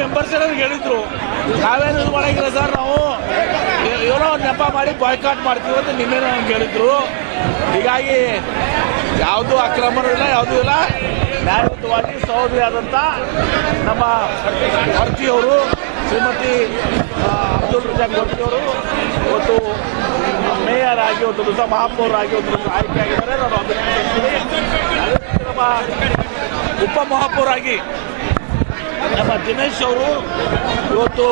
Members ಏನಾದ್ರು ಹೇಳಿದ್ರು? ನಾವೇನು ಇದು ಮಾಡಂಗಿಲ್ಲ ಸರ್ ನಾವು. ಏನೋ ಒಂದು ನೆಪ ಮಾಡಿ ಬಾಯ್ಕಾಟ್ ಮಾಡ್ತೀವಿ ಅಂತ ನಿನ್ನೆ ನನಗೆ ಹೇಳಿದ್ರು. ಹೀಗಾಗಿ ಯಾವುದೂ ಅಕ್ರಮ ಇಲ್ಲ ಯಾವುದೂ ಇಲ್ಲ. ನ್ಯಾಯಯುತವಾಗಿ ಸಹೋದರಿಯಾದಂಥ ನಮ್ಮ ಭರ್ತಿಯವರು ಶ್ರೀಮತಿ ಅಬ್ದುಲ್ ರಜಾಕ್ ಭರ್ತಿಯವರು ಇವತ್ತು ಮೇಯರ್ ಆಗಿ, ಒಂದು ದಿವಸ ಮಹಾಪೌರಾಗಿ ಒಂದು ದಿವಸ ಆಯ್ಕೆಯಾಗಿದ್ದಾರೆ ನಾನು ಅಭಿನಂದಿಸ್ತೀನಿ ನಮ್ಮ ಉಪ ಮಹಾಪೌರಾಗಿ ನಮ್ಮ ದಿನೇಶ್ ಅವರು ಇವತ್ತು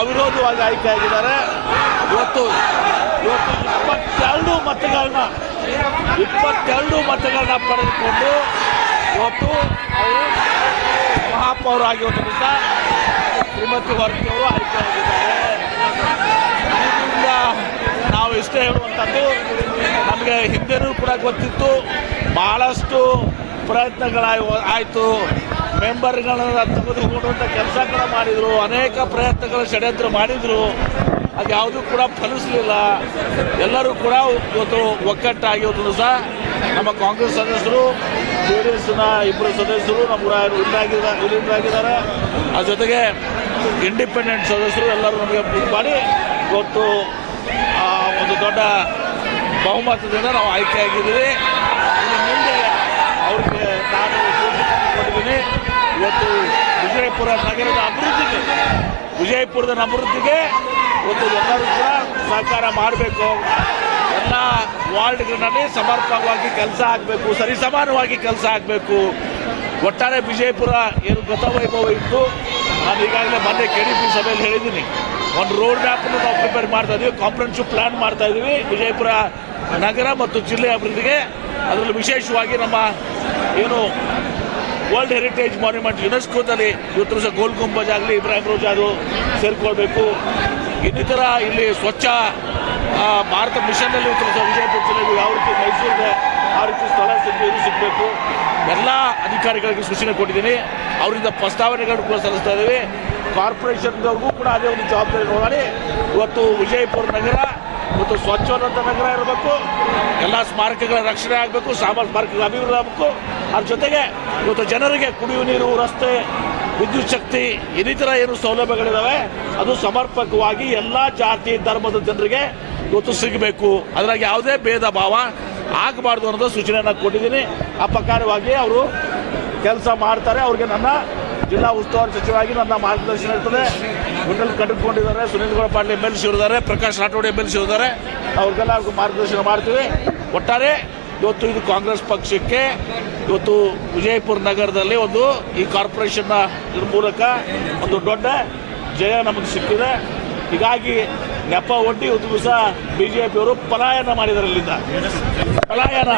ಅವಿರೋಧವಾಗಿ ಆಯ್ಕೆಯಾಗಿದ್ದಾರೆ ಇವತ್ತು ಇವತ್ತು ಇಪ್ಪತ್ತೆರಡು ಮತಗಳನ್ನ ಇಪ್ಪತ್ತೆರಡು ಮತಗಳನ್ನ ಪಡೆದುಕೊಂಡು ಇವತ್ತು ಅವರು ಮಹಾಪೌರ ಆಗಿರೋದ್ರಿಂದ ಶ್ರೀಮತಿ ವರ್ತಿ ಅವರು ಆಯ್ಕೆಯಾಗಿದ್ದಾರೆ ಇದರಿಂದ ನಾವು ಇಷ್ಟೇ ಹೇಳುವಂಥದ್ದು, ನಮಗೆ ಹಿಂದೆನೂ ಕೂಡ ಗೊತ್ತಿತ್ತು ಭಾಳಷ್ಟು ಪ್ರಯತ್ನಗಳಾಯ್, ಆಯಿತು. ಮೆಂಬರ್ಗಳನ್ನ ತೆಗೆದುಕೊಡುವಂಥ ಕೆಲಸ ಕೂಡ ಮಾಡಿದರು. ಅನೇಕ ಪ್ರಯತ್ನಗಳು ಷಡ್ಯಂತ್ರ ಮಾಡಿದರು. ಅದು ಯಾವುದೂ ಕೂಡ ಫಲಿಸಲಿಲ್ಲ. ಎಲ್ಲರೂ ಕೂಡ ಇವತ್ತು ಒಕ್ಕಟ್ಟಾಗಿ ಸಹ ನಮ್ಮ ಕಾಂಗ್ರೆಸ್ ಸದಸ್ಯರು, ಜೆ ಡಿ ಎಸ್ನ ಇಬ್ಬರು ಸದಸ್ಯರು ನಮ್ಮ ಇಲ್ಲಿಂದಾಗಿದ್ದಾರೆ ಅದ್ರ ಜೊತೆಗೆ ಇಂಡಿಪೆಂಡೆಂಟ್ ಸದಸ್ಯರು ಎಲ್ಲರೂ ನಮಗೆ ಮಾಡಿ ಇವತ್ತು ಒಂದು ದೊಡ್ಡ ಬಹುಮತದಿಂದ ನಾವು ಆಯ್ಕೆಯಾಗಿದ್ದೀವಿ ಇನ್ನು ಮುಂದೆ ಅವ್ರಿಗೆ ನಾನು ಸೂಚನೆ ಕೊಟ್ಟಿದ್ದೀನಿ ಇವತ್ತು ವಿಜಯಪುರ ನಗರದ ಅಭಿವೃದ್ಧಿಗೆ, ವಿಜಯಪುರದ ಅಭಿವೃದ್ಧಿಗೆ ಒಂದು ಎಲ್ಲರೂ ಕೂಡ ಸಹಕಾರ ಮಾಡಬೇಕು. ಎಲ್ಲ ವಾರ್ಡ್ಗಳಲ್ಲಿ ಸಮರ್ಪಕವಾಗಿ ಕೆಲಸ ಆಗಬೇಕು, ಸರಿಸಮಾನವಾಗಿ ಕೆಲಸ ಆಗಬೇಕು. ಒಟ್ಟಾರೆ ವಿಜಯಪುರ ಏನು ಗತವೈಭವ ಇತ್ತು, ನಾನು ಈಗಾಗಲೇ ಮೊನ್ನೆ ಕೆ ಡಿ ಪಿ ಸಭೆಯಲ್ಲಿ ಹೇಳಿದ್ದೀನಿ. ಒಂದು ರೋಡ್ ಮ್ಯಾಪನ್ನು ನಾವು ಪ್ರಿಪೇರ್ ಮಾಡ್ತಾ ಇದ್ದೀವಿ ಕಾಂಪ್ರೆನ್ಸಿವ್ ಪ್ಲಾನ್ ಮಾಡ್ತಾ ಇದ್ದೀವಿ ವಿಜಯಪುರ ನಗರ ಮತ್ತು ಜಿಲ್ಲೆ ಅಭಿವೃದ್ಧಿಗೆ, ಅದರಲ್ಲಿ ವಿಶೇಷವಾಗಿ ನಮ್ಮ ಏನು ವರ್ಲ್ಡ್ ಹೆರಿಟೇಜ್ ಮಾನ್ಯುಮೆಂಟ್ ಯುನೆಸ್ಕೋದಲ್ಲಿ ಇವತ್ತು ಸಹ ಗೋಲ್ ಗುಂಬಜ್ ಆಗಲಿ, ಇಬ್ರಾಹಿಂ ರೋಜ್ ಅದು ಸೇರಿಕೊಳ್ಬೇಕು. ಇನ್ನಿತರ ಇಲ್ಲಿ ಸ್ವಚ್ಛ ಭಾರತ ಮಿಷನ್ನಲ್ಲಿ ಇವತ್ತು ಸಹ ವಿಜಯಪುರ ಜಿಲ್ಲೆಗೆ ಯಾವ ರೀತಿ ಮೈಸೂರಿಗೆ ಆ ರೀತಿ ಸ್ಥಳ ಸಿಗಬೇಕು ಸಿಗಬೇಕು. ಎಲ್ಲ ಅಧಿಕಾರಿಗಳಿಗೆ ಸೂಚನೆ ಕೊಟ್ಟಿದ್ದೀನಿ. ಅವರಿಂದ ಪ್ರಸ್ತಾವನೆಗಳನ್ನು ಕೂಡ ಸಲ್ಲಿಸ್ತಾ ಇದ್ದೀವಿ. ಕಾರ್ಪೊರೇಷನ್ದವ್ರಿಗೂ ಕೂಡ ಅದೇ ಒಂದು ಜವಾಬ್ದಾರಿ ಮಾಡಿ ಇವತ್ತು ವಿಜಯಪುರ ನಗರ ಇವತ್ತು ಸ್ವಚ್ಛವಾದಂಥ ನಗರ ಇರಬೇಕು. ಎಲ್ಲ ಸ್ಮಾರಕಗಳ ರಕ್ಷಣೆ ಆಗಬೇಕು, ಸಾಮಾನ್ಯ ಸ್ಮಾರಕಗಳ ಅಭಿವೃದ್ಧಿ ಆಗಬೇಕು. ಅದ್ರ ಜೊತೆಗೆ ಇವತ್ತು ಜನರಿಗೆ ಕುಡಿಯುವ ನೀರು, ರಸ್ತೆ, ವಿದ್ಯುತ್ ಶಕ್ತಿ, ಇನ್ನಿತರ ಏನು ಸೌಲಭ್ಯಗಳಿದ್ದಾವೆ ಅದು ಸಮರ್ಪಕವಾಗಿ ಎಲ್ಲ ಜಾತಿ, ಧರ್ಮದ ಜನರಿಗೆ ಇವತ್ತು ಸಿಗಬೇಕು. ಅದ್ರಾಗ ಯಾವುದೇ ಭೇದ ಭಾವ ಆಗಬಾರ್ದು ಅನ್ನೋದು ಸೂಚನೆಯನ್ನು ಕೊಟ್ಟಿದ್ದೀನಿ. ಆ ಪ್ರಕಾರವಾಗಿ ಅವರು ಕೆಲಸ ಮಾಡ್ತಾರೆ. ಅವ್ರಿಗೆ ನನ್ನ ಜಿಲ್ಲಾ ಉಸ್ತುವಾರಿ ಸಚಿವರಾಗಿ ನನ್ನ ಮಾರ್ಗದರ್ಶನ ಇರ್ತದೆ. ಗುಂಡಲ್ ಕಟ್ಟಿಕೊಂಡಿದ್ದಾರೆ Sunil Patil M L C ಇದ್ದಾರೆ. Prakash Rathod M L C ಇದ್ದಾರೆ. ಅವ್ರಿಗೆಲ್ಲ ಅವ್ರಿಗೆ ಮಾರ್ಗದರ್ಶನ ಮಾಡ್ತೀವಿ. ಒಟ್ಟಾರೆ ಇವತ್ತು ಇದು ಕಾಂಗ್ರೆಸ್ ಪಕ್ಷಕ್ಕೆ ಇವತ್ತು ವಿಜಯಪುರ ನಗರದಲ್ಲಿ ಒಂದು ಈ ಕಾರ್ಪೊರೇಷನ್ನ ಇದ್ರ ಮೂಲಕ ಒಂದು ದೊಡ್ಡ ಜಯ ನಮಗೆ ಸಿಕ್ಕಿದೆ. ಹೀಗಾಗಿ ನೆಪ ಒಡ್ಡಿ ಇವತ್ತು ದಿವಸ ಬಿ ಜೆ ಪಿಯವರು ಪಲಾಯನ ಮಾಡಿದ್ದಾರೆ ಪಲಾಯನ.